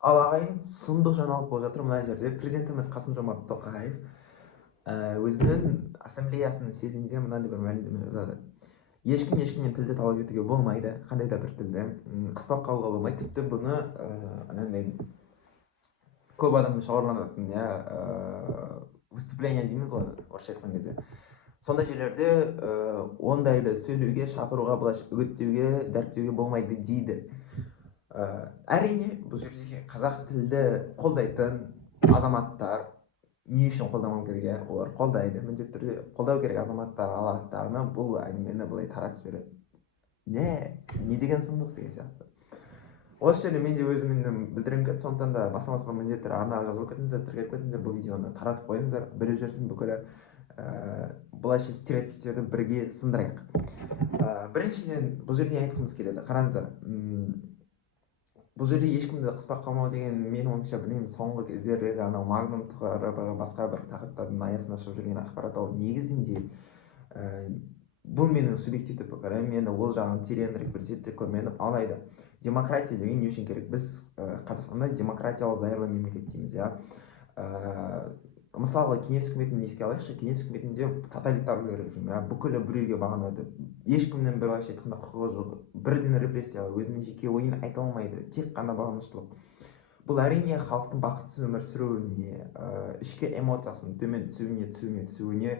Ал ағайын сұмдық жаңалық болып жатыр мына жерде. Президентіміз Қасым-Жомарт Тоқаев өзінің ассамблеясының съезінде мынандай бір мәлімдеме жасады. Ешкімнен тілді талап етуге болмайды, қандай да бір тілді қыспақ қалуға болмайды. Тіпті бұны анандай көп адаммен шоғырланатын выступление дейміз ғой орысша айтқан кезде. Сондай жерлерде ондайды сөйлеуге шақыруға, былайша үгіттеуге, дәріптеуге болмайды дейді. Әрине бұл жерде қазақ тілді қолдайтын азаматтар не үшін қолдамау керек? Олар қолдайды, міндетті түрде қолдау керек азаматтар алақтағыны бұл әңгімені былай таратып жібереді. Не деген сұмдық деген сияқты. Осы жерде мен де өзімнің білдіргім келді, сондықтан да баста бір міндеттер арнаға жазылып кетіңіздер, тіркеліп кетіңіздер, бұл видеоны таратып қойыңыздар, біліп жүрсін бүкілі. Былайша стереотиптерді бірге сындырайық. Біріншіден бұл жерде айтқымыз келеді, қараңыздар. Бұл жерде ешкімді қыспақ қалмау деген менің ойымша, білмеймін, соңғы кездердегі анау Магнум басқа бір тақырыптардың аясында шығып жүрген ақпарат. Ол негізінде бұл менің субъективті пікірім, мен ол жағын тереңірек бір зерттеп көрмедім. Алайда демократия деген не үшін керек? Біз Қазақстанда демократиялық зайырлы мемлекет дейміз, мысалы кеңес үкіметін еске алайықшы. Кеңес үкіметінде тоталитарлы режим, бүкілі біреуге бағынады, ешкімнің былайша айтқанда құқығы жоқ, бірден репрессияға, өзінің жеке ойын айта алмайды, тек қана бағыныштылық. Бұл әрине халықтың бақытсыз өмір сүруіне, ішкі эмоциясының төмен түсуіне,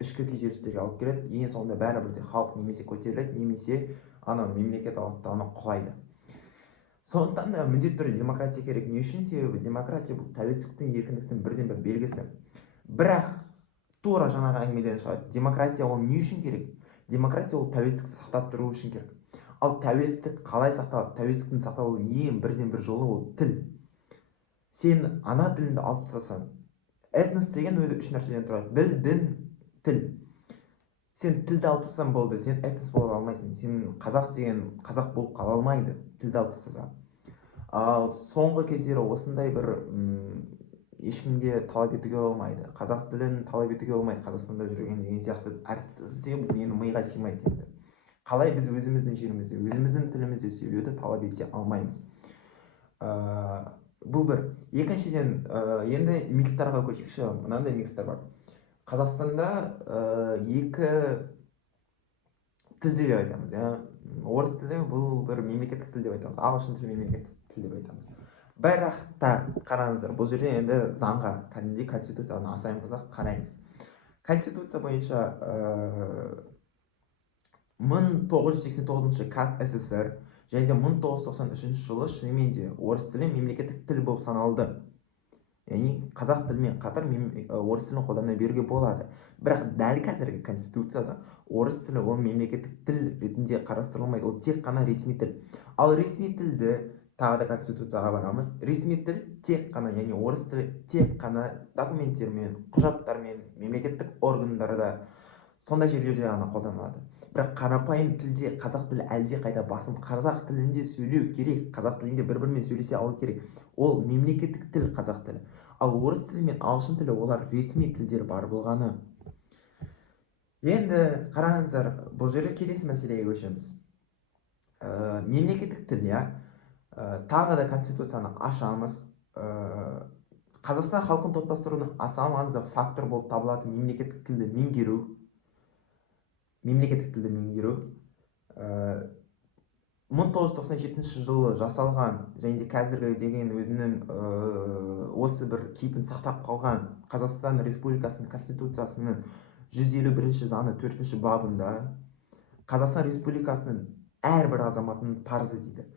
ішкі күйзелістерге алып келеді. Ең соңында бәрібір де халық немесе көтеріледі, немесе анау мемлекет ауыртпалығына құлайды. Сондықтан да міндетті түрде демократия керек. Не үшін? Себебі демократия бұл тәуелсіздіктің, еркіндіктің бірден бір белгісі. Бірақ тура жаңағы әңгімеден шығады. Демократия ол не үшін керек? Демократия ол тәуелсіздікті сақтап тұру үшін керек. Ал тәуелсіздік қалай сақталады? Тәуелсіздіктің сақталу ең бірден бір жолы ол тіл. Сен ана тіліңді алып тастасаң, этнос деген өзі үш нәрседен тұрады: біл, дін, тіл. Сен тілді алып тастасаң болды, сен этнос бола алмайсың. Сен қазақ деген қазақ болып қала алмайды, тілді алып тастасаң. Ал соңғы кездері осындай бір ешкімге талап етуге болмайды, қазақ тілін талап етуге болмайды Қазақстанда жүрген деген сияқты әртістер бұл менің миға сыймайды енді. Қалай біз өзіміздің жерімізде, өзіміздің тілімізде сөйлеуді талап ете алмаймыз? Бұл бір. Екіншіден, енді мифтарға көшейікші. Мынандай мифтар бар. Қазақстанда екі тіл деп айтамыз, орыс тілі бұл бір мемлекеттік тіл деп айтамыз, ағылшын тілі мемлекеттік тіл деп айтамыз. Бірақ та қараңыздар, бұл жерде енді заңға, кәдімгідей конституцияны асайымызға қараймыз. Конституция бойынша 1989 КССР және де 1993 жылы шынымен де орыс тілі мемлекеттік тіл болып саналды. Яғни қазақ тілімен қатар орыс тілін қолдана беруге болады. Бірақ дәл қазіргі конституцияда орыс тілі ол мемлекеттік тіл ретінде қарастырылмайды, ол тек қана ресми тіл. Ал ресми тілді, тағы да конституцияға барамыз, ресми тіл тек қана, яғни орыс тілі тек қана документтермен, құжаттармен, мемлекеттік органдарда, сондай жерлерде ғана қолданылады. Бірақ қарапайым тілде қазақ тілі әлде қайда басым. Қазақ тілінде сөйлеу керек, қазақ тілінде бір-бірімен сөйлесе алу керек. Ол мемлекеттік тіл қазақ тілі. Ал орыс тілі мен ағылшын тілі олар ресми тілдер бар болғаны. Енді қараңыздар, бұл жерде келесі мәселеге көшеміз. Мемлекеттік тіл, тағы да конституцияны ашамыз. Қазақстан халқын топтастырудың аса маңызды фактор болып табылатын мемлекеттік тілді меңгеру. 1997 жылы жасалған және де қазіргі деген өзінің осы бір кейпін сақтап қалған Қазақстан Республикасының Конституциясының 151 заңы 4 бабында Қазақстан Республикасының әрбір азаматының парызы дейді.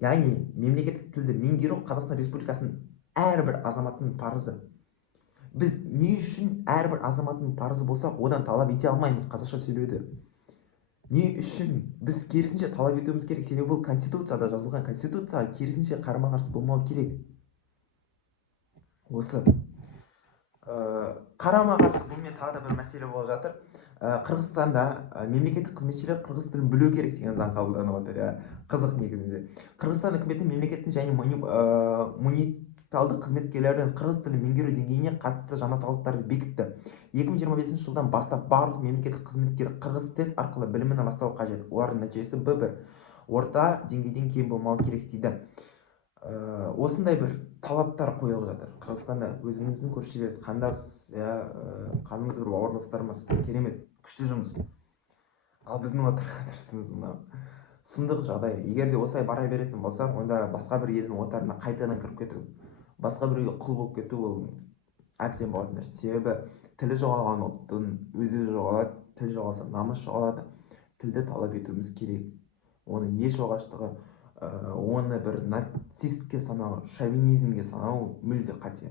Яғни мемлекеттік тілді меңгеру Қазақстан Республикасының әрбір азаматының парызы. Біз не үшін әрбір азаматтың парызы болсақ, одан талап ете алмаймыз қазақша сөйлеуді? Не үшін? Біз керісінше талап етуіміз керек, себебі бұл конституцияда жазылған. Конституцияға керісінше қарама-қарсы болмау керек. Осы қарама-қарсы бұнымен тағы да бір мәселе болып жатыр. Қырғызстанда мемлекеттік қызметшілер қырғыз тілін білу керек деген заң қабылданып отыр. Қызық негізінде. Қырғызстан үкіметі мемлекеттік және муниципалдық қызметкерлердің қырғыз тілін меңгеру деңгейіне қатысты жаңа талаптарды бекітті. 2025 жылдан бастап барлық мемлекеттік қызметкер қырғыз тест арқылы білімін растауы қажет. Олардың нәтижесі Б1, орта деңгейден кем болмауы керек дейді. осындай бір талаптар қойылып жатыр Қырғызстанда. Өзіміздің көршілес қандас, қанымыз бір бауырластарымыз, керемет күшті жұмыс. Ал біздің отырған тұрысымыз мынау сұмдық жағдай. Егер де осылай бара беретін болсақ, онда басқа бір елдің отарына қайтадан кіріп кету, басқа біреуге құл болып кету ол әбден болатын нәрсе. Себебі тілі жоғалған ұлттың өзі жоғалады, тіл жоғалса намыс жоғалады. Тілді талап етуіміз керек. Оның еш оғаштығы, оны бір нацистке санау, шовинизмге санау мүлде қате.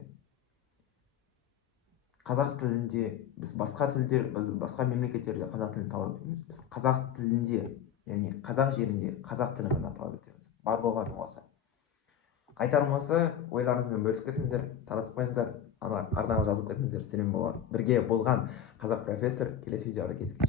Қазақ тілінде біз басқа мемлекеттерде қазақ тілін талап етеміз. Біз қазақ тілінде, яғни қазақ жерінде қазақ тілін ғана талап етеміз. Бар болғаны осы. Айтарым осы, ойларыңызбен бөлісіп кетіңіздер, таратып қойыңыздар, арнаға жазып кетіңіздер, сіздермен бірге болған қазақ профессор келесі видеода кездескенше.